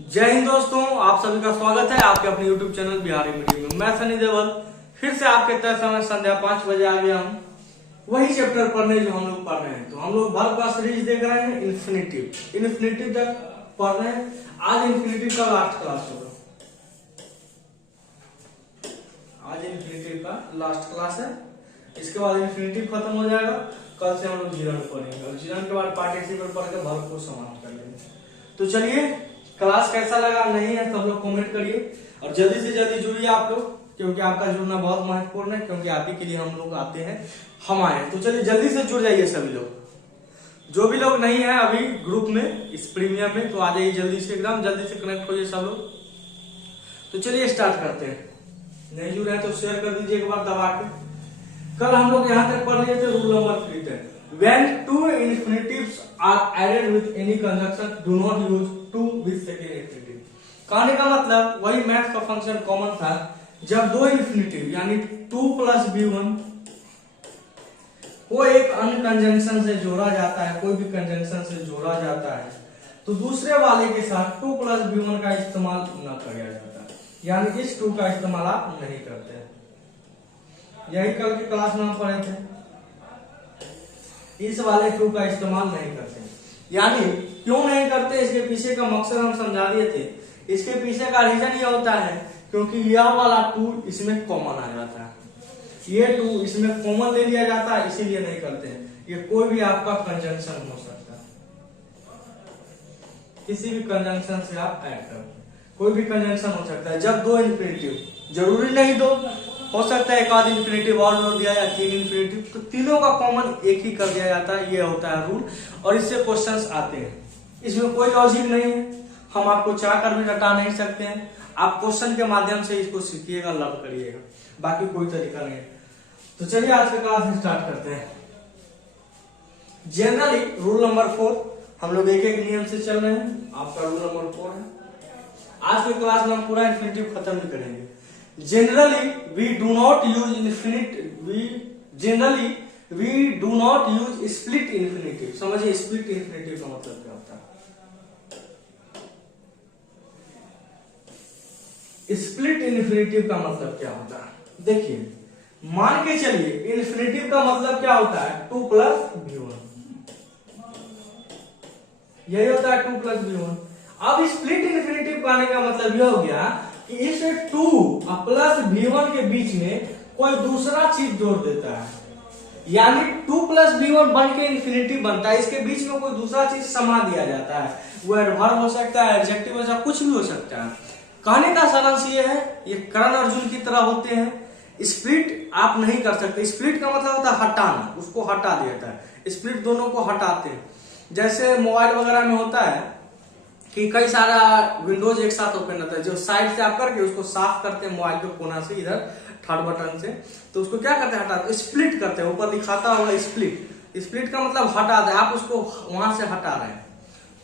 जय हिंद दोस्तों, आप सभी का स्वागत है आपके अपने YouTube चैनल बिहारी मीडिया में। मैं सनी देवल फिर से आपके तय समय संध्या 5 बजे आ गया हूँ वही चैप्टर पढ़ने जो हम लोग पढ़ रहे हैं। तो हम लोग वर्ब का सीरीज देख रहे हैं इन्फिनिटिव तक पढ़ रहे हैं। आज इन्फिनिटिव का लास्ट क्लास होगा। आज इन्फिनिटिव का लास्ट क्लास है, इसके बाद इन्फिनिटिव खत्म हो जाएगा। कल से हम लोग जीरन पढ़ेंगे और जीरन के बाद पार्टिसिपल पढ़ के वर्ब को समाप्त कर लेंगे। तो चलिए, क्लास कैसा लगा नहीं है सब लोग कमेंट करिए और जल्दी से जल्दी जुड़िए आप लोग, क्योंकि आपका जुड़ना बहुत महत्वपूर्ण है, क्योंकि आप ही के लिए हम लोग आते हैं, हम आए हैं। तो चलिए जल्दी से जुड़ जाइए सभी लोग। जो भी लोग नहीं है अभी ग्रुप में इस प्रीमियम में, तो आ जाइए जल्दी से, एकदम जल्दी से कनेक्ट होइए सब लोग। तो चलिए स्टार्ट करते हैं। नहीं जुड़े हैं तो शेयर कर दीजिए एक बार दबा के। कल हम लोग यहाँ तक पढ़ लिए थे रूल नंबर 3 तक। When two infinitives are added with any conjunction, do not use to with second infinitive। कहने का मतलब वही मैथ का फंक्शन कॉमन था। जब दो इन्फिनिटिव यानी 2 + b1 को एक अन्य कंजंक्शन से जोड़ा जाता है, कोई भी कंजंक्शन से जोड़ा जाता है, तो दूसरे वाले के साथ 2 + b1 का इस्तेमाल न किया जाता, यानी इस 2 का इस्तेमाल आप नहीं करते। यही कल की क्लास में हम पढ़े थे, इस वाले 2 का इस्तेमाल नहीं करते। यानी क्यों नहीं करते, इसके पीछे का मकसद हम समझा दिए थे। इसके पीछे का रीजन ये होता है क्योंकि यह वाला 2 इसमें कॉमन आ जाता है, ये 2 इसमें कॉमन ले लिया जाता है, इसीलिए नहीं करते हैं। ये कोई भी आपका कंजंक्शन हो सकता है, किसी भी कंजंक्शन से आप ऐड कर, कोई भी कंजंक्शन हो सकता है। जब दो इन्फिनिटिव, जरूरी नहीं दो, हो सकता है एक आध इन्फिनिटिव और जोड़ दिया या 3 इन्फिनिटिव, तो तीनों का कॉमन एक ही कर दिया जाता है। ये होता है रूल और इससे क्वेश्चंस आते हैं। इसमें कोई लॉजिक नहीं है, हम आपको चाह कर भी रटा नहीं सकते हैं। आप क्वेश्चन के माध्यम से इसको सीखिएगा, लव करिएगा, बाकी कोई तरीका नहीं है। तो चलिए आज का क्लास स्टार्ट करते हैं। जनरली रूल नंबर 4, हम लोग एक एक नियम से चल रहे हैं। आपका रूल नंबर 4 है। आज की क्लास में हम पूरा इन्फिनिटिव खत्म भी करेंगे। Generally, we do not use split infinitive। समझिए स्प्लिट इन्फिनिटिव का मतलब क्या होता है। स्प्लिट इन्फिनिटिव का मतलब क्या होता है, देखिए, मान के चलिए इन्फिनिटिव का मतलब क्या होता है, 2 + b1, यही होता है 2 + b1। अब स्प्लिट इन्फिनिटिव कहने का मतलब यह हो गया कि इस 2 + b1 के बीच में कोई दूसरा चीज जोड़ देता है, यानी 2 + b1 बन के इन्फिनिटिव बनता है। इसके बीच में कोई दूसरा चीज समा दिया जाता है, वो एडवर्ब हो सकता है, एडजेक्टिव हो सकता है, कुछ भी हो सकता है। कहने का सारांश ये है, ये कर्ण अर्जुन की तरह होते हैं। स्प्लिट आप नहीं कर सकते। स्प्लिट का मतलब होता है हटाना, उसको हटा देता है। स्प्लिट दोनों को हटाते हैं। जैसे मोबाइल वगैरह में होता है कि कई सारा विंडोज एक साथ ओपन होता है, जो साइड से आप करके उसको साफ करते हैं मोबाइल के कोना से, इधर थर्ड बटन से, तो उसको क्या करते हैं, हटाते, स्प्लिट करते हैं। ऊपर लिखाता होगा स्प्लिट। स्प्लिट का मतलब हटा दे, आप उसको वहां से हटा रहे हैं।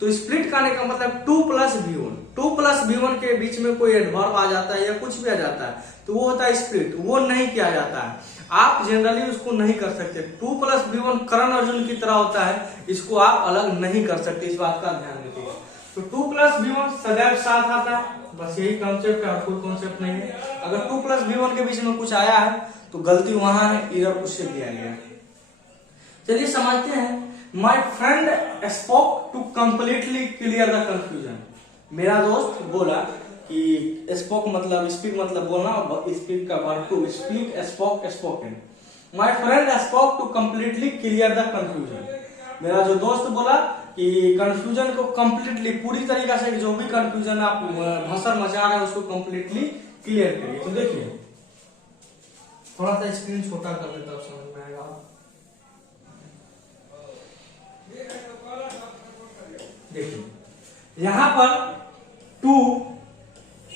तो स्प्लिट करने का मतलब 2 + b1, 2 + b1 के बीच में कोई एडवर्ब आ जाता है या कुछ भी आ जाता है, तो वो होता है स्प्लिट। वो नहीं किया जाता है, आप जनरली उसको नहीं कर सकते। 2 + b1 कर्ण अर्जुन की तरह होता है, इसको आप अलग नहीं कर सकते, इस बात का ध्यान रखिएगा। तो 2 + b1 सदैव साथ आता है, बस यही कॉन्सेप्ट है और कोई कॉन्सेप्ट नहीं है। अगर 2 + b1 के बीच में कुछ आया है तो गलती वहां है, इधर उससे दिया गया है। चलिए समझते हैं। My friend spoke to completely clear the confusion. मेरा दोस्त बोला कि स्पोक मतलब स्पीक मतलब बोलना, और स्पीक का verb to speak, spoke spoken. My friend spoke to completely clear the confusion. मेरा जो दोस्त बोला कि कंफ्यूजन को कंप्लीटली, पूरी तरीके से, जो भी कंफ्यूजन आप भसर मचा रहे हैं उसको कंप्लीटली क्लियर करिए। तो देखिए, थोड़ा सा स्क्रीन छोटा कर देता हूं, समझ में आएगा। देखिए यहां पर 2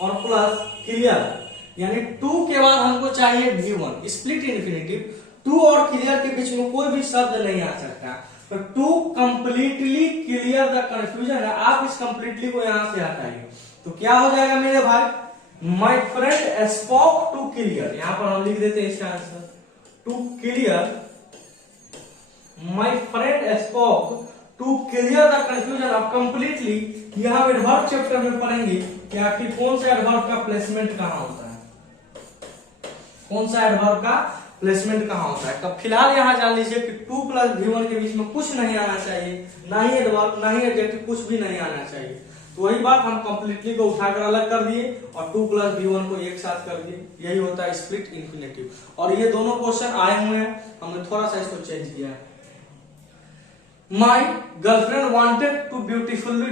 और प्लस क्लियर, यानी 2 के बाद हमको चाहिए b1, स्प्लिट इन्फिनिटिव। 2 और क्लियर के बीच में कोई भी शब्द नहीं आ सकता। तो 2 कंप्लीटली क्लियर द कंफ्यूजन है, आप इस कंप्लीटली को यहां से हटाइए, तो क्या हो जाएगा मेरे भाई, my friend spoke to clear. यहां पर हम लिख देते हैं इसका answer, to clear, my friend spoke to clear the confusion of completely, यहाँ एडवर्ब चैप्टर में पढ़ेंगे कि आखिर कौन सा एडवर्ब का प्लेसमेंट कहाँ होता है, कौन सा एडवर्ब का प्लेसमेंट कहाँ होता है। तो फिलहाल यहाँ जान लीजिए कि 2 + V1 के बीच में कुछ नहीं आना चाहिए, ना ही एडवर्ब ना ही एडजेक्टिव, कुछ भी नहीं आना चाहिए। तो वही बात हम कंप्लीटली को उठाकर अलग कर दिए और 2 + V1 को एक साथ कर दिए। यही होता है स्प्लिट इंफिनिटिव। और ये दोनों क्वेश्चन आए हुए हैं, हमने थोड़ा सा इसको चेंज किया है। My girlfriend wanted to beautifully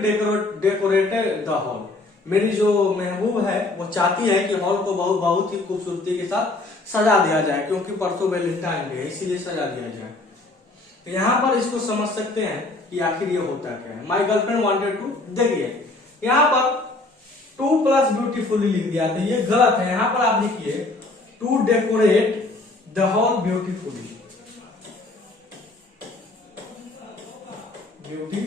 decorated the hall. मेरी जो महबूब है वो चाहती है कि हॉल को बहुत ही खूबसूरती के साथ सजा दिया जाए, क्योंकि परसों वैलेंटाइन डे है, इसीलिए सजा दिया जाए। तो यहाँ पर इसको समझ सकते हैं कि आखिर ये होता क्या है। माई गर्लफ्रेंड वांटेड टू, देखिए यहाँ पर 2 + ब्यूटीफुली लिख दिया था, ये गलत है। यहाँ पर आप लिखिए to decorate the hall beautifully, beauty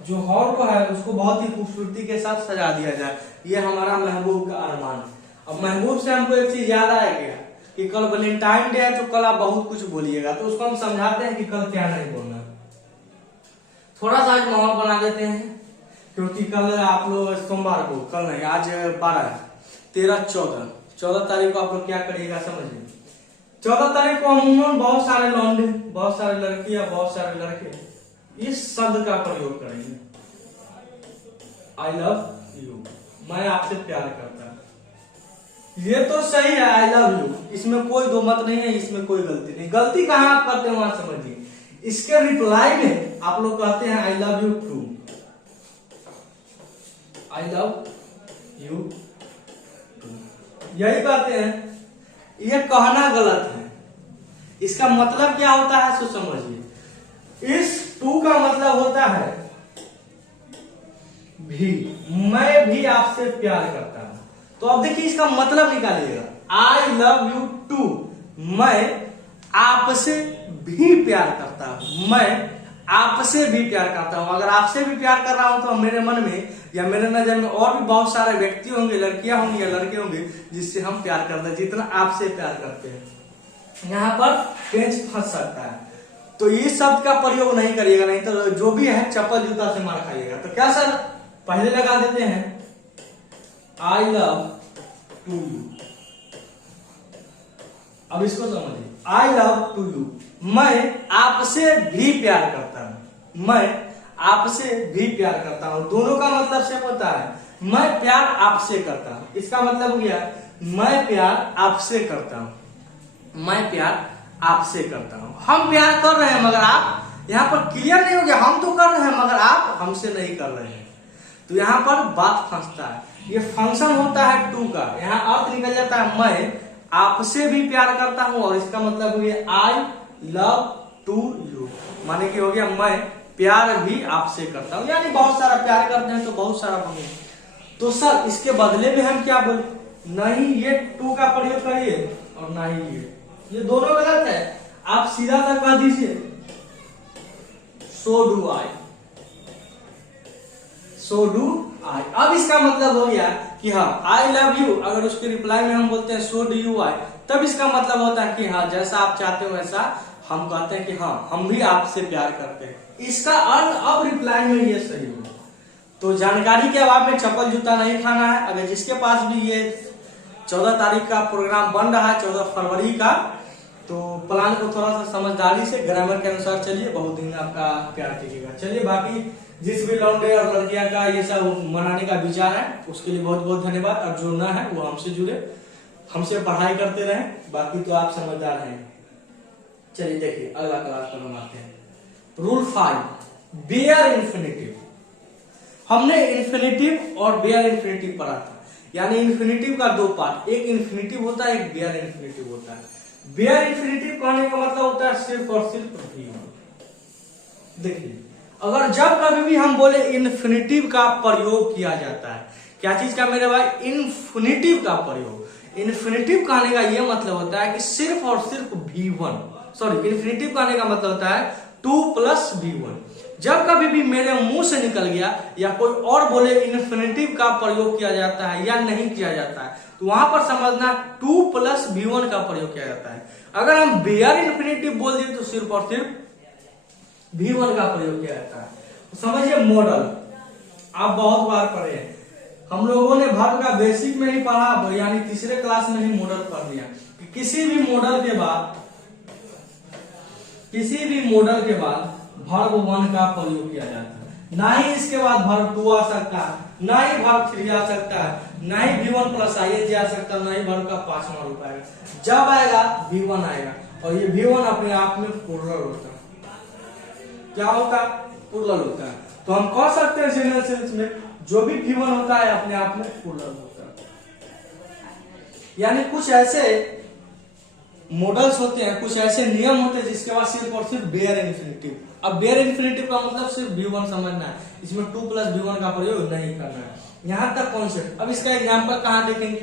जो हॉल को है उसको बहुत ही खूबसूरती के साथ सजा दिया जाए, ये हमारा महबूब का अरमान है। अब महबूब से हमको एक चीज याद आया गया कि कल वैलेंटाइन डे है, तो कल आप बहुत कुछ बोलिएगा, तो उसको हम समझाते हैं कि कल क्या नहीं बोलना। थोड़ा सा माहौल बना देते हैं, क्योंकि कल आप लोग सोमवार को, कल नहीं आज 12, 13, 14 तारीख को आप लोग क्या करिएगा समझिए। 14 तारीख को अमूमन बहुत सारे लौंडे, बहुत सारे लड़कियां, बहुत सारे लड़के इस शब्द का प्रयोग करेंगे, आई लव यू, मैं आपसे प्यार करता हूं। ये तो सही है, आई लव यू, इसमें कोई दो मत नहीं है, इसमें कोई गलती नहीं। गलती कहां आप करते हैं वहां समझिए। इसके रिप्लाई में आप लोग कहते हैं I love you too, I love you too, यही कहते हैं। ये कहना गलत है, इसका मतलब क्या होता है सो समझिए। इस टू का मतलब होता है भी, मैं भी आपसे प्यार करता हूं। तो अब देखिए इसका मतलब निकालिएगा, आई लव यू टू, मैं आपसे भी प्यार करता हूं, मैं आपसे भी प्यार करता हूं। अगर आपसे भी प्यार कर रहा हूं तो मेरे मन में या मेरे नजर में और भी बहुत सारे व्यक्ति होंगे, लड़कियां होंगी या लड़के होंगे जिससे हम प्यार करते हैं, जितना आपसे प्यार करते हैं। यहाँ पर पेंच फंस सकता है, तो ये शब्द का प्रयोग नहीं करिएगा, नहीं तो जो भी है चप्पल जूता से मार खाइएगा। तो क्या सर पहले लगा देते हैं आई लव टू यू। अब इसको समझिए, आई लव टू यू, मैं आपसे भी प्यार करता हूं, मैं आपसे भी प्यार करता हूं। दोनों का मतलब सेम होता है, मैं प्यार आपसे करता हूं, इसका मतलब हो गया मैं प्यार आपसे करता हूं, मैं प्यार आपसे करता हूं। हम प्यार कर रहे हैं मगर आप, यहाँ पर क्लियर नहीं हो गया, हम तो कर रहे हैं मगर आप हमसे नहीं कर रहे हैं, तो यहाँ पर बात फंसता है। ये फंक्शन होता है टू का, यहाँ अर्थ निकल जाता है मैं आपसे भी प्यार करता हूं, और इसका मतलब हो गया आई लव टू यू, माने कि हो गया मैं प्यार भी आपसे करता हूं, यानी बहुत सारा प्यार करते हैं तो बहुत सारा बने। तो सर इसके बदले में हम क्या बोले, नहीं ये टू का प्रयोग करिए और ना ही ये दोनों गलत है। आप सीधा सा कह दीजिए so do I, so do I. अब इसका मतलब हो गया कि हाँ आई लव यू, अगर उसके रिप्लाई में हम बोलते हैं सो डू यू आई, तब इसका मतलब होता है कि हाँ जैसा आप चाहते हो वैसा हम कहते हैं कि हाँ हम भी आपसे प्यार करते हैं। इसका अर्थ अब रिप्लाई में ये सही हो। तो जानकारी के अभाव में चप्पल जूता नहीं खाना है। अगर जिसके पास भी ये 14 तारीख का प्रोग्राम बन रहा है, 14 फरवरी का, तो प्लान को थोड़ा सा समझदारी से ग्रामर के अनुसार चलिए, बहुत दिन आपका प्यार टिकेगा। चलिए बाकी जिस भी लौंडे और लड़कियां का ये सब मनाने का विचार है उसके लिए बहुत बहुत धन्यवाद। अब जुड़ना है वो हमसे जुड़े, हमसे पढ़ाई करते रहे, बाकी तो आप समझदार हैं। चलिए देखिए अगला क्लास पर हम आते हैं। Rule 5, bare infinitive. हमने इन्फिनिटिव और बेयर इन्फिनिटिव पढ़ा था, यानी इन्फिनिटिव का दो पार्ट, एक इन्फिनिटिव होता है, एक बेयर इन्फिनिटिव होता है। बेयर इन्फिनिटिव कहने का मतलब होता है सिर्फ और सिर्फ भी। देखिए अगर जब कभी भी हम बोले इन्फिनिटिव का प्रयोग किया जाता है, क्या चीज का मेरे भाई, इन्फिनिटिव का प्रयोग। इन्फिनिटिव कहने का यह मतलब होता है कि सिर्फ और सिर्फ V1, सॉरी इन्फिनिटिव कहने का मतलब होता है 2 + V1। जब कभी भी मेरे मुंह से निकल गया या कोई और बोले इन्फिनिटिव का प्रयोग किया जाता है या नहीं किया जाता है, तो वहां पर समझना 2 + V1 का प्रयोग किया जाता है। अगर हम बेयर इन्फिनिटिव बोल दिए तो सिर्फ और सिर्फ V1 का प्रयोग किया जाता है। तो समझिए मॉडल आप बहुत बार पढ़े हैं, हम लोगों ने वर्ब का बेसिक में ही पढ़ा, यानी तीसरे क्लास में ही मॉडल पढ़ लिया कि किसी भी मॉडल के बाद वर्ब 1 का प्रयोग किया जाता है। ना ही इसके बाद वर्ब 2 आ सकता है, ना ही वर्ब 3 आ सकता है, ना ही V1 प्लस ING आ सकता है, ना ही वर्ब का 5वां रूप आएगा। जब आएगा V1 आएगा, और ये V1 अपने आप में प्लूरल होता है। क्या होता है? प्लूरल होता है। तो हम कह सकते हैं जनरल सेंस में जो भी V1 होता है अपने आप में प्लूरल होता है। यानी कुछ ऐसे मॉडल्स होते हैं, कुछ ऐसे नियम होते हैं जिसके बाद सिर्फ और सिर्फ बेयर इन्फिनिटिव। अब बेयर इन्फिनिटिव का मतलब सिर्फ V1 समझना है, इसमें 2 प्लस V1 का प्रयोग नहीं करना है। यहां तक कॉन्सेप्ट। अब इसका एग्जांपल कहां देखेंगे?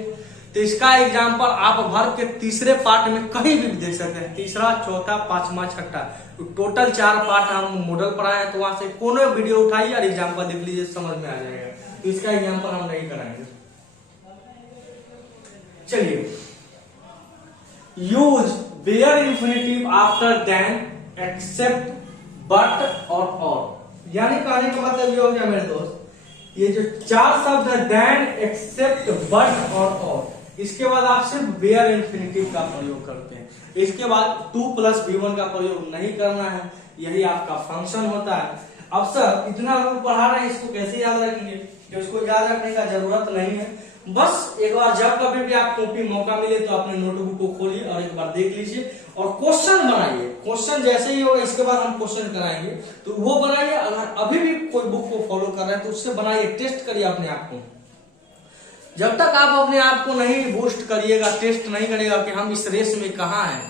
तो इसका एग्जांपल आप वर्ब के तीसरे पार्ट में कहीं भी देख सकते हैं, तीसरा, चौथा, पांचवा, छठा, तो टोटल 4 पार्ट हम मॉडल पढ़ाए हैं। तो वहां से कोनो वीडियो उठाइए और एग्जांपल देख लीजिए, समझ में आ जाएगा। तो इसका एग्जांपल हम नहीं कराएंगे। चलिए, use bare infinitive after than, except, but और। यानी कहने का मतलब ये हो गया मेरे दोस्त, ये जो 4 शब्द है देन, एक्सेप्ट, बट और, इसके बाद आप सिर्फ बेयर इन्फिनिटिव का प्रयोग करते हैं। इसके बाद 2 प्लस V1 का प्रयोग नहीं करना है, यही आपका फंक्शन होता है। अब सर इतना रूल पढ़ा रहे हैं, इसको कैसे याद रखेंगे? कि उसको याद रखने का जरूरत नहीं है। बस एक बार जब कभी भी आपको भी मौका मिले तो अपने नोटबुक को खोलिए और एक बार देख लीजिए और क्वेश्चन बनाइए। क्वेश्चन जैसे ही होगा इसके बाद हम क्वेश्चन कराएंगे, तो वो बनाइए। अगर अभी भी कोई बुक को फॉलो कर रहे हैं तो उससे बनाइए, टेस्ट करिए अपने आप को। जब तक आप अपने आप को नहीं बूस्ट करिएगा, टेस्ट नहीं करेगा कि हम इस रेस में कहाँ हैं,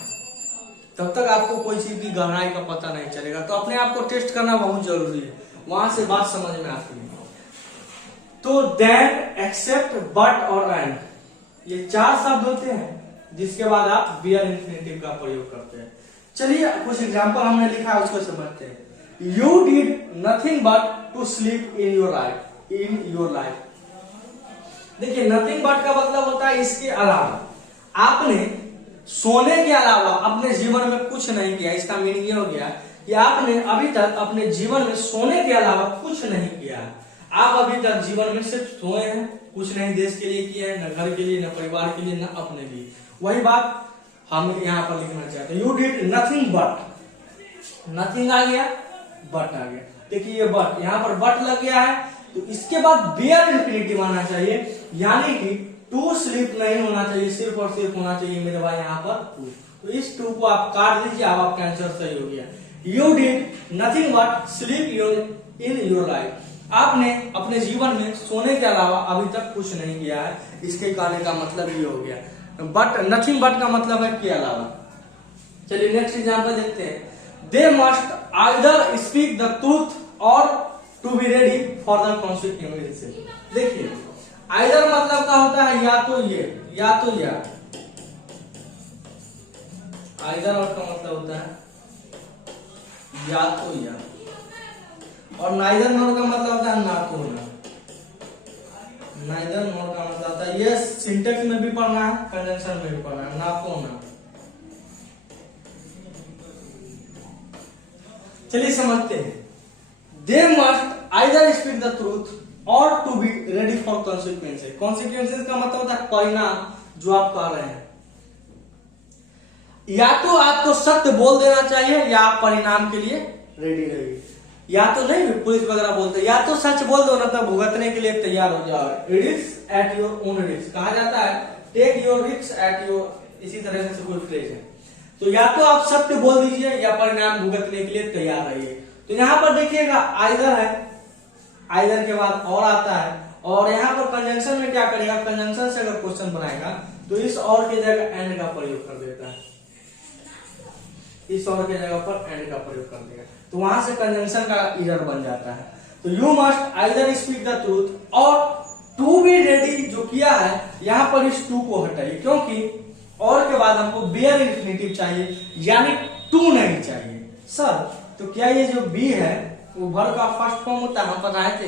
तब तक आपको कोई चीज की गहराई का पता नहीं चलेगा। तो अपने आप को टेस्ट करना बहुत जरूरी है, वहां से बात समझ में आती है। तो देन, एक्सेप्ट, बट और एंड, ये 4 शब्द होते हैं जिसके बाद आप बेयर इन्फिनिटिव का प्रयोग करते हैं। चलिए कुछ एग्जांपल हमने लिखा है उसको समझते हैं। You did nothing but to sleep in your life. देखिए, नथिंग बट का मतलब होता है इसके अलावा। आपने सोने के अलावा अपने जीवन में कुछ नहीं किया। इसका मीनिंग ये हो गया कि आपने अभी तक अपने जीवन में सोने के अलावा कुछ नहीं किया। आप अभी तक जीवन में सिर्फ सोए हैं, कुछ नहीं देश के लिए किया है, न घर के लिए, न परिवार के लिए, न अपने लिए। वही बात हम यहाँ पर लिखना चाहते हैं। You did nothing but, nothing आ गया, बट आ गया। देखिए ये बट, यहाँ पर बट लग गया है, तो इसके बाद बेयर इन्फिनिटिव आना चाहिए, यानी कि टू स्लीप नहीं होना चाहिए, सिर्फ और सिर्फ होना चाहिए मेरे भाई यहाँ पर टू। तो इस टू को आप काट दीजिए, अब आपका आंसर सही हो गया। You did nothing but sleep in your life. आपने अपने जीवन में सोने के अलावा अभी तक कुछ नहीं किया है, इसके कहने का मतलब ये हो गया। बट, नथिंग बट का मतलब है के अलावा। चलिए नेक्स्ट एग्जांपल देखते हैं। They must either speak the truth or to be ready for the consequences. देखिए, आइदर मतलब का होता है या तो ये, या तो या। आइदर और का मतलब होता है या तो या, और नाइदर नॉर का मतलब होता है ना तो ना। नाइदर नॉर का मतलब होता है, ये सिंटेक्स में भी पढ़ना है, कंजंक्शन में भी पढ़ना है, ना तो ना। चलिए समझते हैं। They must either speak the truth or to be ready for consequences. Consequences का मतलब होता है परिणाम, जो आप कह रहे हैं। या तो आपको सत्य बोल देना चाहिए या आप परिणाम के लिए रेडी रहिए। या तो नहीं, पुलिस वगैरह बोलते हैं, या तो सच बोल दो ना, तब भुगतने के लिए तैयार हो जाओ। Risk at your own risk कहा जाता है, take your risk at your, इसी तरह से कोई फ्रेज है। तो या तो आप सत्य बोल दीजिए या परिणाम भुगतने के लिए तैयार रहिए। तो यहाँ पर देखिएगा आइदर है, आइदर के बाद और आता है, और यहाँ पर कंजंक्शन में क्या करेगा, कंजंक्शन से अगर क्वेश्चन बनाएगा तो इस और की जगह एंड का प्रयोग कर देता है, इस और के जगह पर एंड का प्रयोग कर देगा, तो वहां से कंजंक्शन का एरर बन जाता है। तो you must either speak the truth or to be ready जो किया है, यहां पर इस टू को हटाइए, क्योंकि और के बाद हमको बेयर इन्फिनिटिव चाहिए, यानी टू नहीं चाहिए। सर तो क्या ये जो बी है वो वर्ब का फर्स्ट फॉर्म होता है, हम बताए थे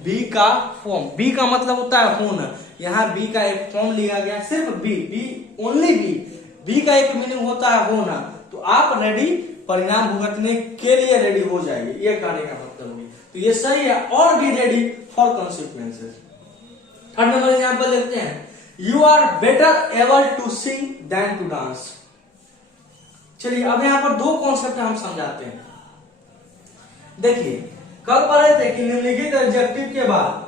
बी का फॉर्म। बी का मतलब होता है होना, यहाँ बी का एक फॉर्म लिया गया, सिर्फ be, be only be. Be का एक मीनिंग होता है होना। तो आप रेडी परिणाम भुगतने के लिए रेडी हो जाएगी, ये कहने का मतलब होगी। तो ये सही है, और be ready for consequences. Third number example देखते हैं, you are better able to sing than to dance. चलिए अब यहाँ पर दो कॉन्सेप्ट हम समझाते हैं। देखिए कल पढ़े थे कि निम्नलिखित एडजेक्टिव के बाद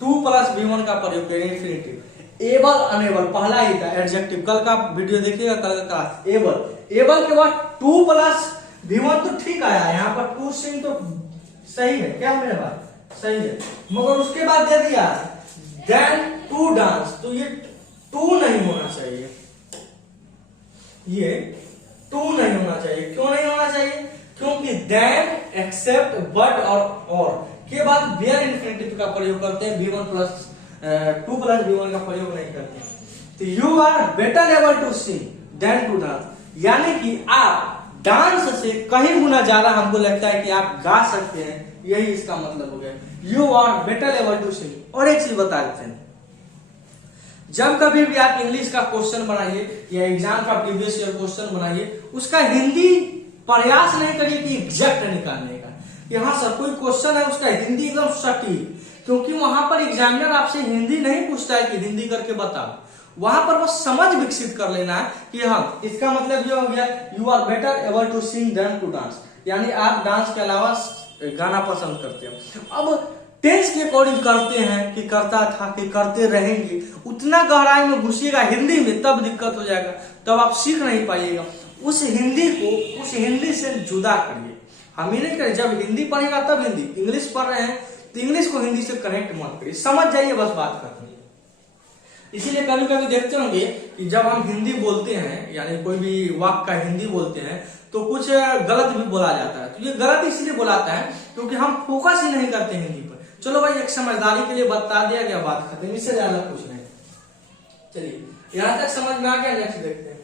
टू प्लस V1 का प्रयोग करें, इन्फिनिटिव। एबल अनेबल पहला ही था एडजेक्टिव, कल का वीडियो देखिएगा, कल का क्लास। एबल के बाद टू प्लस V1 तो ठीक आया, यहाँ पर टू सिंग तो सही है, क्या मेरे बात सही है, मगर उसके बाद दे दिया देन टू डांस, तो ये टू नहीं होना चाहिए, ये टू नहीं होना चाहिए। क्यों नहीं होना चाहिए? क्योंकि देन, एक्सेप्ट, बट और के बाद वेयर इन्फिनिटिव का प्रयोग करते हैं, V1 plus two plus V1 का प्रयोग नहीं करते हैं। तो you are better able to sing than to dance, यानी कि आप डांस से कहीं गुना ज्यादा हमको लगता है कि आप गा सकते हैं, यही इसका मतलब हो गया, you are better able to sing. और एक चीज बता देते हैं, जब कभी भी आप इंग्लिश का क्वेश्चन बनाइए या एग्जाम का प्रीवियस ईयर क्वेश्चन बनाइए, उसका हिंदी प्रयास नहीं करिए कि एग्जैक्ट निकालने का। यहाँ सर कोई क्वेश्चन है उसका हिंदी एकदम सटीक, क्योंकि वहां पर एग्जामिनर आपसे हिंदी नहीं पूछता है कि हिंदी करके बताओ, वहां पर बस समझ विकसित कर लेना है कि हाँ इसका मतलब ये हो गया, you are better able to sing than to dance, यानी आप डांस के अलावा गाना पसंद करते हैं। अब टेंस के अकॉर्डिंग करते हैं कि करता था कि करते रहेंगे, उतना गहराई में घुसिएगा हिंदी में तब दिक्कत हो जाएगा, तब आप सीख नहीं पाइएगा। उस हिंदी को उस हिंदी से जुदा करिए, हम ही नहीं करें, जब हिंदी पढ़ेगा तब हिंदी, इंग्लिश पढ़ रहे हैं तो इंग्लिश को हिंदी से कनेक्ट मत करिए, समझ जाइए बस बात करते हैं। इसीलिए कभी कभी देखते होंगे कि जब हम हिंदी बोलते हैं, यानी कोई भी वाक्य का हिंदी बोलते हैं, तो कुछ गलत भी बोला जाता है। तो ये गलत इसलिए बोलाता है क्योंकि हम फोकस ही नहीं करते हिंदी पर। चलो भाई एक समझदारी के लिए बता दिया गया, बात खत्म, इससे ज्यादा कुछ नहीं। चलिए यहां तक समझ में आ गया, नेक्स्ट देखते हैं।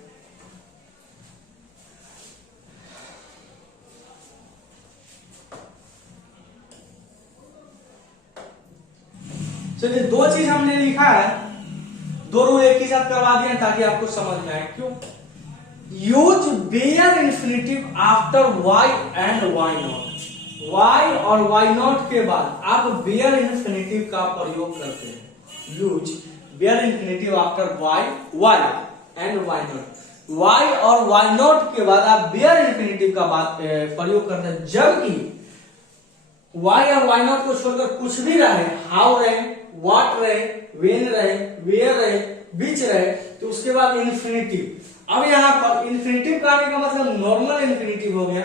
चलिए दो चीज हमने लिखा है, दो रूल एक ही साथ करवा दिए ताकि आपको समझ में आए। क्यों? Use bare infinitive after why and why not. Why और वाई नॉट के बाद आप वेयर इन्फिनिटिव का प्रयोग करते हैं। Use bare infinitive after why and why not. Why और वाई नॉट के बाद आप वेयर इन्फिनिटिव का प्रयोग करते हैं, जबकि वाई और वाई नॉट को छोड़कर कुछ भी रहे, हाउ रहे, व्हाट रहे, व्हेन रहे, वेयर रहे, विच रहे, तो उसके बाद इन्फिनिटिव। अब यहाँ पर इन्फिनिटिव का आने का मतलब नॉर्मल इन्फिनिटिव हो गया,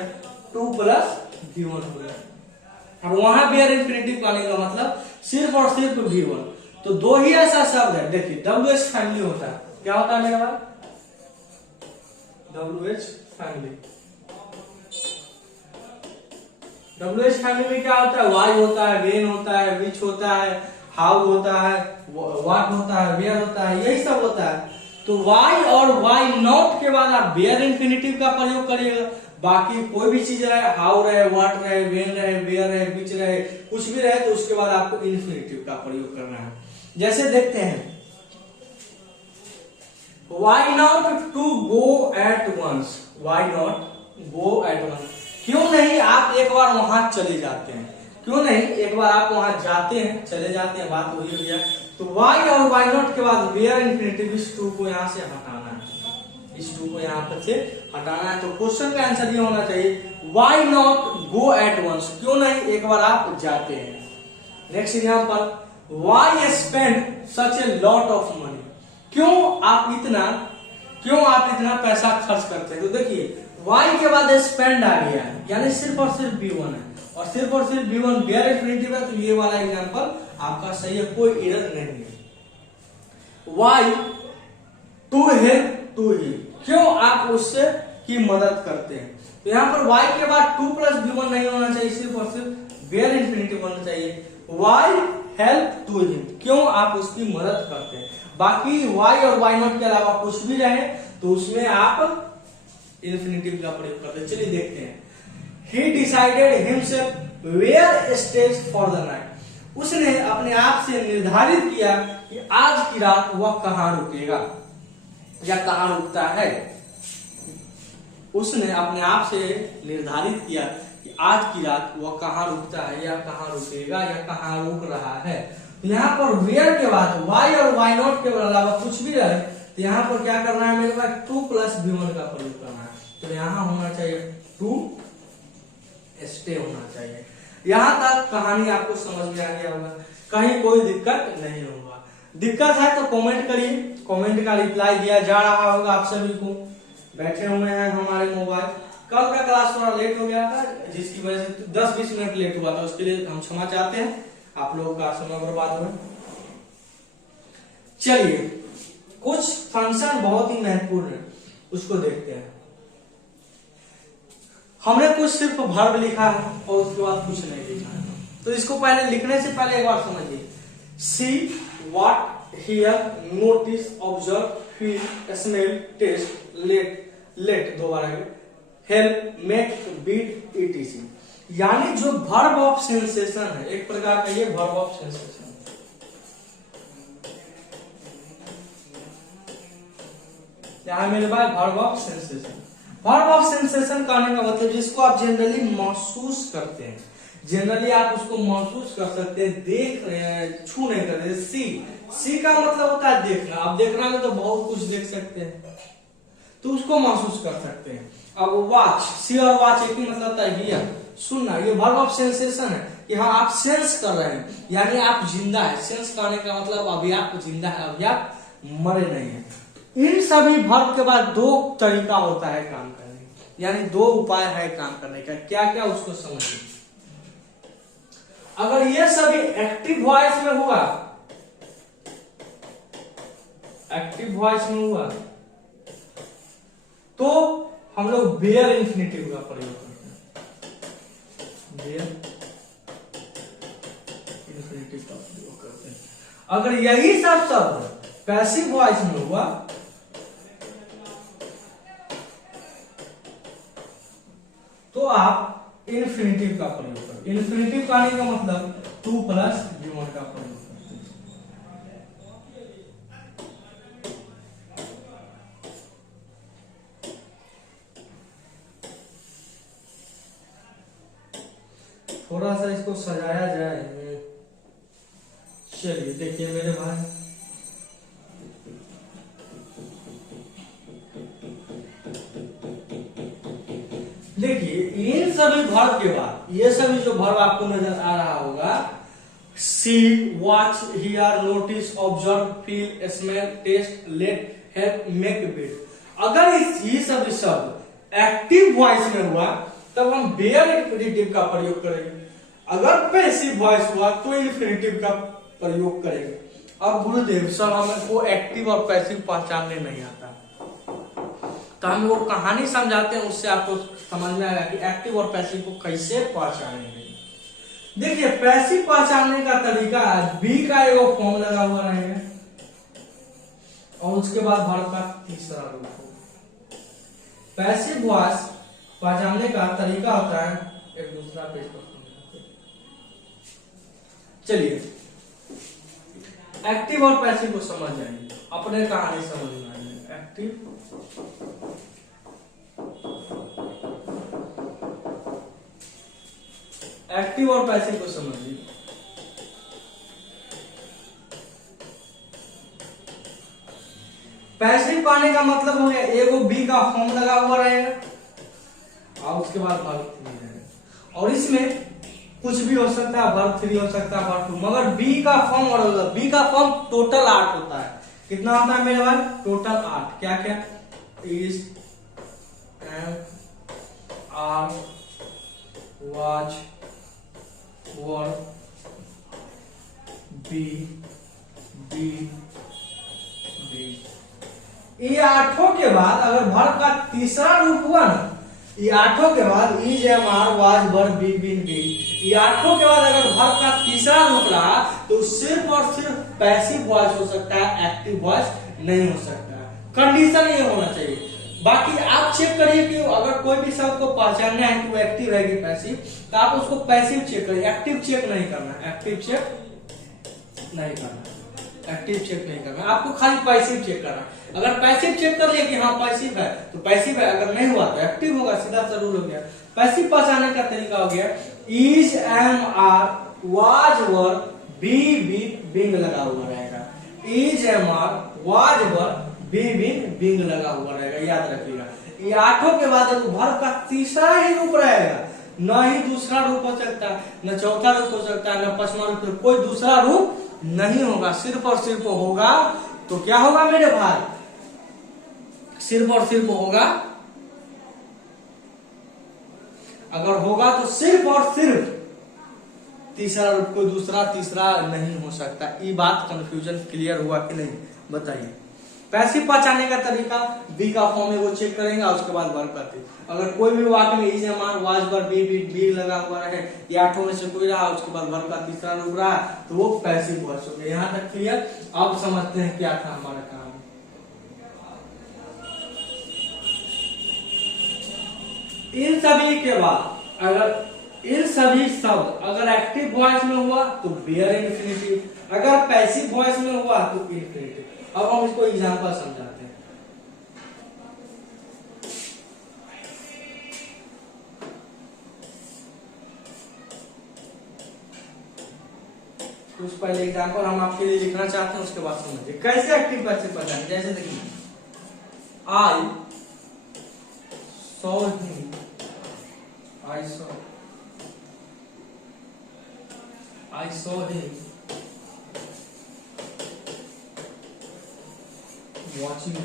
टू प्लस V1 हो गया। अब वहां वेयर इन्फिनिटिव का आने का मतलब सिर्फ और सिर्फ V1। तो दो ही ऐसा शब्द है, देखिए WH फैमिली होता है, क्या होता है मेरा भाई? WH family. WH फैमिली में क्या होता है? वाई होता है, वेन होता है, विच होता है, हाउ होता है, व्हाट होता है, वेयर होता है, यही सब होता है। तो वाई और वाई नॉट के बाद आप वेयर इन्फिनिटिव का प्रयोग करिएगा। बाकी कोई भी चीज रहे, हाउ रहे, व्हाट रहे, वेन रहे, वेयर रहे, विच रहे, कुछ भी रहे, तो उसके बाद आपको इन्फिनिटिव का प्रयोग करना है। जैसे देखते हैं, why not to go at once. Why not go at once, क्यों नहीं आप एक बार वहां चले जाते हैं? क्यों नहीं एक बार आप वहां जाते हैं, चले जाते हैं, बात वही हो गया। तो वाई और वाई नॉट के बाद वेयर इन्फिनिटिव, इस टू को यहां से हटाना है, इस टू को यहां पर से हटाना है। तो क्वेश्चन का आंसर ये होना चाहिए, why not go at once, क्यों नहीं एक बार आप जाते हैं। Next example, why spend such a lot of money. क्यों आप इतना पैसा खर्च करते हैं? तो देखिए वाई के बाद स्पेंड आ गया है, यानी सिर्फ और सिर्फ V1 है, और सिर्फ V1 वेयर इन्फिनिटिव है, तो ये वाला एग्जांपल आपका सही है, कोई एरर नहीं है। वाई टू हेल्प टू ही, क्यों आप उससे की मदद करते हैं? तो यहाँ पर वाई के बाद टू प्लस V1 नहीं होना चाहिए, सिर्फ और सिर्फ वेयर इन्फिनिटिव होना चाहिए। वाई हेल्प टू हिम, क्यों आप उसकी मदद करते हैं? बाकी वाई और वाई नॉट के अलावा कुछ भी रहे तो उसमें आप इन्फिनिटिव का प्रयोग करते हैं। चलिए देखते हैं, he decided himself where stays for the night। उसने अपने आप से निर्धारित किया कि आज की रात वह कहां रुकेगा या कहां रुकता है। उसने अपने आप से निर्धारित किया कि आज की रात वह कहाँ रुकता है या कहाँ रुकेगा या कहाँ रुक रहा है। तो यहाँ पर वेयर के बाद वाई और वाई नॉट के अलावा कुछ भी रहे तो यहाँ पर क्या करना है मेरे पास 2 + v1 का प्रयोग करना है। तो यहाँ होना चाहिए 2 स्टे होना चाहिए। यहाँ तक कहानी आपको समझ में आ गया होगा, कहीं कोई दिक्कत नहीं होगा। दिक्कत है तो कमेंट करिए, कमेंट का रिप्लाई दिया जा रहा होगा आप सभी को। बैठे हुए हैं हमारे मोबाइल, कल का क्लास थोड़ा लेट हो गया था जिसकी वजह से 10-20 मिनट लेट हुआ था, उसके लिए हम क्षमा चाहते हैं, आप लोगों का समय बर्बाद हुआ। चलिए कुछ फंक्शन बहुत ही महत्वपूर्ण है उसको देखते हैं। हमने कुछ सिर्फ वर्ब लिखा है और उसके बाद कुछ नहीं लिखा है, तो इसको पहले लिखने से पहले एक बार समझिए। See, what, hear, notice, observe, feel, smell, taste, let दोबारा हेल्प, मेक, बीट, etc। यानी जो वर्ब ऑफ सेंसेशन है, एक प्रकार का ये वर्ब ऑफ सेंसेशन। यहाँ मेरे पास verb of sensation. Verb of sensation कहने का मतलब जिसको आप जनरली महसूस करते हैं, जनरली आप उसको महसूस कर सकते हैं, देख रहे हैं, छू नहीं कर रहे। सी का मतलब होता है देखना। आप देखना में तो बहुत कुछ देख सकते हैं, तो उसको महसूस कर सकते हैं। अब वॉच, सी और वॉच एक ही मतलब होता है हियर, सुनना। ये वर्ब ऑफ सेंसेशन है कि हाँ आप सेंस कर रहे हैं, यानी आप जिंदा है। सेंस करने का मतलब अभी आप जिंदा है, अभी आप मरे नहीं है। इन सभी वर्ब के बाद 2 तरीका होता है काम करने, यानी 2 उपाय है काम करने का। क्या क्या उसको समझिए। अगर ये सभी एक्टिव वॉइस में हुआ, एक्टिव वॉइस में हुआ तो हम लोग बेयर इंफिनिटिव का प्रयोग करते हैं। बेयर इंफिनिटिव का प्रयोग करते हैं। अगर यही सब शब्द पैसिव वॉइस में हुआ तो आप इंफिनिटिव का प्रयोग करें। इंफिनिटिव कहने का मतलब 2 + v1 का प्रयोग करते हैं। थोड़ा सा इसको सजाया जाए। चलिए देखिए मेरे भाई, देखिए इन सभी वर्ब के बाद ये सभी जो वर्ब आपको नजर आ रहा होगा, see, watch, hear, notice, observe, feel, smell, taste, let, help, make, beat. अगर ये सभी शब्द एक्टिव वॉइस में हुआ तब हम बेयर इंफिनिटिव का प्रयोग करेंगे। अगर पैसिव वॉइस हुआ तो इंफिनिटिव का प्रयोग करेंगे। अब गुरुदेव सर हमको एक्टिव और पैसिव पहचानने नहीं आता, तो हम वो कहानी समझाते हैं, उससे आपको समझ में आएगा कि एक्टिव और पैसिव को कैसे पहचानेंगे। देखिए पैसिव पहचानने का तरीका बी का एक फॉर्म लगा हुआ रहेगा और उसके बाद वर्ब का तीसरा रूप होगा। पैसिव वॉइस पहचानने का तरीका होता है, एक दूसरा पेज पर चलिए एक्टिव और पैसिव को समझ जाएंगे, अपने कहानी समझ में आएगी। एक्टिव और पैसिव को समझिए। पैसिव पाने का मतलब हो गया एगो बी का फॉर्म लगा हुआ रहेगा और उसके बाद वर्ब 3 रहेगा, और इसमें कुछ भी हो सकता है, वर्ब 3 हो सकता है, वर्ब 2, मगर बी का फॉर्म और बी का फॉर्म टोटल 8 होता है। कितना होता है मेरे भाई? टोटल 8। क्या क्या? Is, am, are, was, were, be, be, be. ये 8 के बाद अगर वर्ब का तीसरा रूप हुआ ना, ये 8 के बाद is, am, are, was, were, be, been, be, ये 8 के बाद अगर वर्ब का तीसरा रूप रहा तो सिर्फ और सिर्फ पैसिव वॉइस हो सकता है, एक्टिव वॉइस नहीं हो सकता। कंडीशन ये होना चाहिए। बाकी आप चेक करिए कि अगर कोई भी शब्द को पहचानना है कि वो एक्टिव है कि पैसिव, तो आप उसको पैसिव चेक करिए, एक्टिव चेक नहीं करना, एक्टिव चेक नहीं करना। एक्टिव चेक नहीं करना, आपको खाली पैसिव चेक करना। अगर पैसिव चेक कर लिया कि हाँ पैसिव है तो पैसिव है, अगर नहीं हुआ तो एक्टिव होगा, सीधा सा रूल हो गया। पैसिव पहचानने का तरीका हो गया is am are was were be be being लगा हुआ रहेगा, is am are was were be being लगा हुआ रहेगा, याद रखिएगा। ये आठों के बाद वर्ब का तीसरा ही रूप रहेगा, न ही दूसरा रूप हो सकता है, न चौथा रूप हो सकता है, न पांचवा रूप, कोई दूसरा रूप नहीं होगा, सिर्फ और सिर्फ होगा। तो क्या होगा मेरे भाई, सिर्फ और सिर्फ होगा, अगर होगा तो सिर्फ और सिर्फ तीसरा रूप, कोई दूसरा तीसरा नहीं हो सकता। ये बात कंफ्यूजन क्लियर हुआ कि नहीं बताइए। पैसिव पहचानने का तरीका बी का फॉर्म है वो चेक करेंगे, उसके बाद वर्ब करते। अगर कोई भी वाक्य में is am are was were be लगा हुआ है, ये आठों में से कोई रहा, उसके बाद वर्ब का तीसरा रूप रहा, तो वो पैसिव वॉइस हो गया। यहाँ तक क्लियर? अब समझते हैं क्या था हमारा काम। इन सभी के बाद अगर इन सभी शब्द अगर एक्टिव वॉइस में हुआ तो बेयर इंफिनिटिव, अगर पैसिव वॉइस में हुआ तो इंफिनिटिव। अब हम इसको एग्जांपल समझाते हैं। कुछ पहले एग्जांपल हम आपके लिए लिखना चाहते हैं, उसके बाद समझिए कैसे एक्टिव पैसिव पहचान। जैसे देखिए I saw him, I saw him watching the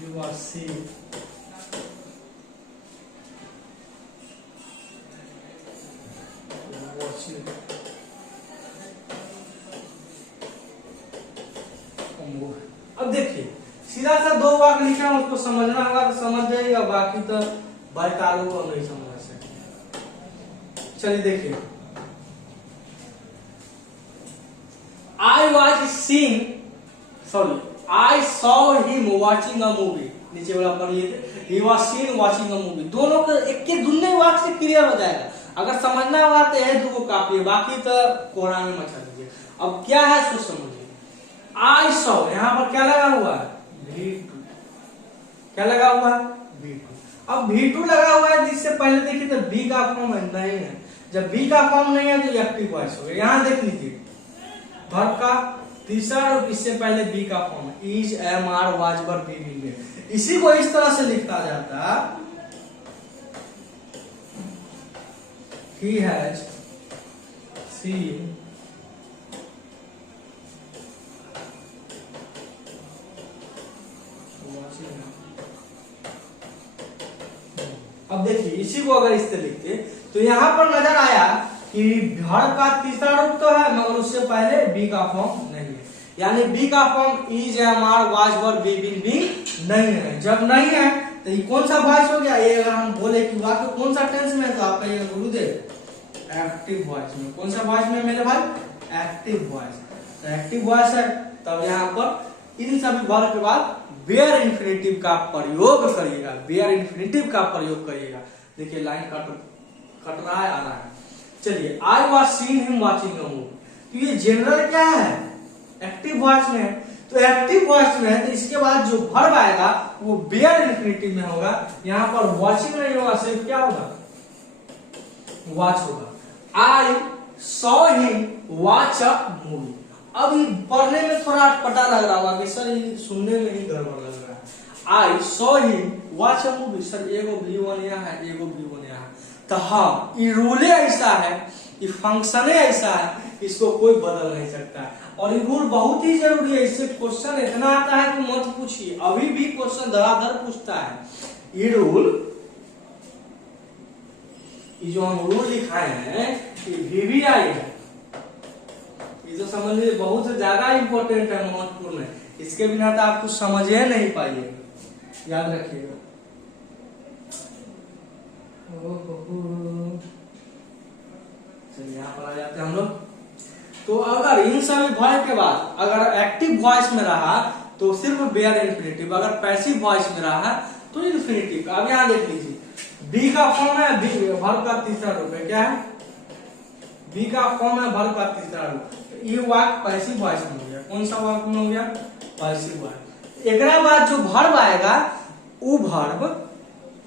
you are seeing watching अब देखिए सीधा सा दो वाक्य लिखा है, उसको समझना होगा तो समझ जाइएगा, बाकी तो बैतालू को नहीं समझ सकते। चलिए देखिए I saw him watching a movie, नीचे वाला पढ़ लीजिए, ही was seen watching a movie. दोनों के एक के दुन्ने वाक्य से क्लियर हो जाएगा। अगर समझना होगा तो यह दो काफी है, बाकी तो कोरा में मचा दीजिए। अब क्या है इसको समझिए। आई सॉ, यहाँ पर क्या लगा हुआ है, V2, क्या लगा हुआ है V2। अब V2 लगा हुआ है, जिससे पहले देखिए तो B का फॉर्म नहीं है। जब B का फॉर्म नहीं है तो एक्टिव वॉइस हो गया। यहाँ देख लीजिए वर्ब का तीसरा रूप, इससे पहले B का फॉर्म है, is am are was were be be. इसी को इस तरह से लिखा जाता, he has seen अब देखिए इसी को अगर इससे लिखते तो यहां पर नजर आया कि वर्ब का तीसरा रूप तो है मगर उससे पहले बी का फॉर्म नहीं है, यानी बी का form is am are was were be be नहीं है। जब नहीं है तो ये कौन सा वॉइस हो गया, ये अगर हम बोले कि वाक्य कौन सा टेंस में है तो आप कहिएगा गुरुदेव एक्टिव वॉइस में। कौन सा वॉइस में मेरे भाई, एक्टिव वॉइस। तो एक्टिव वॉइस है, तब यहाँ पर इन सभी वर्ब के बाद बेयर इंफिनिटिव का प्रयोग करिएगा, बेयर इंफिनिटिव का प्रयोग करिएगा। देखिए लाइन कट रहा है, आ रहा है। चलिए I was seen him watching a movie, तो ये जनरल क्या है, एक्टिव वॉइस में है। तो एक्टिव वॉइस में है तो इसके बाद जो वर्ब आएगा वो बेयर इंफिनिटिव में होगा। यहाँ पर वॉचिंग नहीं होगा, सिर्फ क्या होगा, वॉच होगा। I saw him watch a movie. अब ये पढ़ने में थोड़ा अटपटा लग रहा होगा कि सर ये सुनने में ही गड़बड़ लग रहा है। I saw him watch a movie, sir एगो V1 यहाँ है, एगो V1 यहाँ है। तो हाँ ये रूल ऐसा है, ये फंक्शन ऐसा है, इसको कोई बदल नहीं सकता। और ये रूल बहुत ही जरूरी है, इससे क्वेश्चन इतना आता है कि मत पूछिए, अभी भी क्वेश्चन धड़ाधड़ पूछता है। ये रूल, ये जो हम रूल लिखाए हैं ये VVI है, ये तो समझ लीजिए बहुत ज्यादा इंपॉर्टेंट है, महत्वपूर्ण है। इसके बिना तो आप कुछ समझ ही नहीं पाइएगा, याद रखिएगा। चलिए यहाँ पर आ जाते हैं हम लोग। तो अगर इन सभी वॉइस के बाद अगर एक्टिव वॉइस में रहा तो सिर्फ बेयर इन्फिनेटिव। अगर पैसिव वॉइस में रहा है तो इन्फिनेटिव। अब यहाँ देख लीजिए, बी का फॉर्म है वर्ब का तीसरा रूप है, क्या है? बी का फॉर्म है वर्ब का तीसरा रूप। ये वाक्य पैसिव वॉइस में हो गया। कौन सा वाक्य में हो गया? Passive voice. एकरा बाद जो वर्ब आएगा वो वर्ब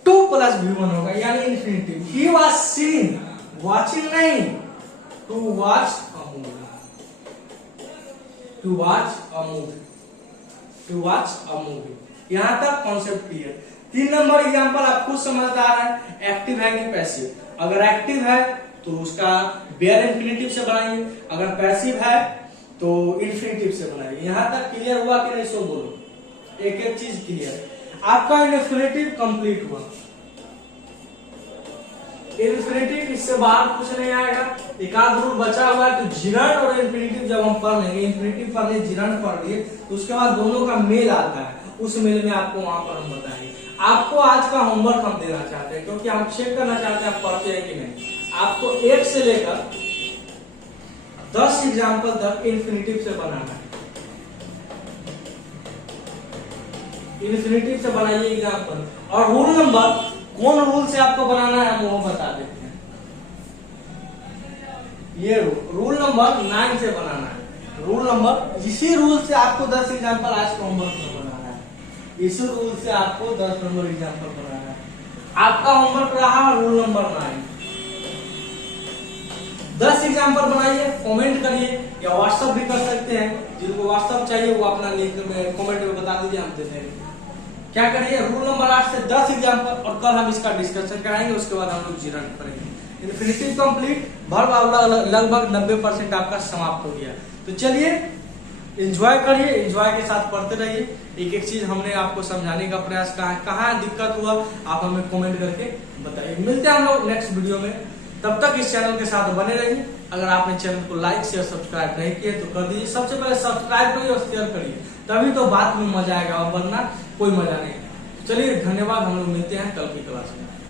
2 + V1 होगा, यानी infinitive. He was seen, watching नहीं, to watch a movie, to watch a movie, to watch a movie. यहां तक कॉन्सेप्ट क्लियर। 3 नंबर एग्जांपल आप खुद समझदार है, एक्टिव है कि पैसिव। अगर एक्टिव है तो उसका बेयर इन्फिनेटिव से बनाइए, अगर पैसिव है तो इन्फिनेटिव से बनाइए। यहां तक क्लियर हुआ कि नहीं? सो बोलो, एक एक चीज क्लियर। आपका इन्फिनेटिव कंप्लीट हुआ। इन्फिनेटिव इससे बाहर कुछ नहीं आएगा। एक आध रूल बचा हुआ है, तो जिरंड और इन्फिनेटिव जब हम पढ़ लेंगे, इन्फिनेटिव पढ़ लिए, जिरंड पढ़ लिए, तो उसके बाद दोनों का मेल आता है। उस मेल में आपको वहां पर हम बताएंगे। आपको आज का होमवर्क हम देना चाहते हैं, क्योंकि हम चेक करना चाहते हैं आप पढ़ते हैं कि नहीं। आपको 1 से लेकर 10 एग्जाम्पल तक इन्फिनेटिव से बनाना है। इन्फिनेटिव से बनाइए एग्जाम्पल। और रूल नंबर, कौन रूल से आपको बनाना है हम वो बता देते हैं। ये रूल नंबर 9 से बनाना है। रूल नंबर, इसी रूल से आपको 10 एग्जाम्पल आज का होमवर्क में बनाना है। इसी रूल से आपको 10 नंबर एग्जाम्पल बनाना है। आपका होमवर्क रहा रूल नंबर 9। 10 एग्जाम्पल बनाइए, कमेंट करिए, या व्हाट्सएप भी कर सकते हैं। जिनको व्हाट्सएप चाहिए वो अपना लिंक में कमेंट में बता दीजिए, हम दे देंगे। क्या करिए, रूल नंबर 8 से 10 एग्जाम्पल, और कल हम इसका डिस्कशन कराएंगे। उसके बाद हम लोग जिरंड करेंगे। इन्फिनेटिव कंप्लीट, वर्ब लगभग 90% आपका समाप्त हो गया। तो चलिए एंजॉय करिए, एंजॉय के साथ पढ़ते रहिए। एक एक चीज हमने आपको समझाने का प्रयास कहाँ दिक्कत हुआ आप हमें कमेंट करके बताइए। मिलते हैं हम लोग नेक्स्ट वीडियो में। तब तक इस चैनल के साथ बने रहिए। अगर आपने चैनल को लाइक शेयर सब्सक्राइब नहीं किए तो कर दीजिए। सबसे पहले सब्सक्राइब करिए और शेयर करिए, तभी तो बात में मजा आएगा, और वरना कोई मजा नहीं। चलिए धन्यवाद, हम लोग मिलते हैं कल की क्लास में।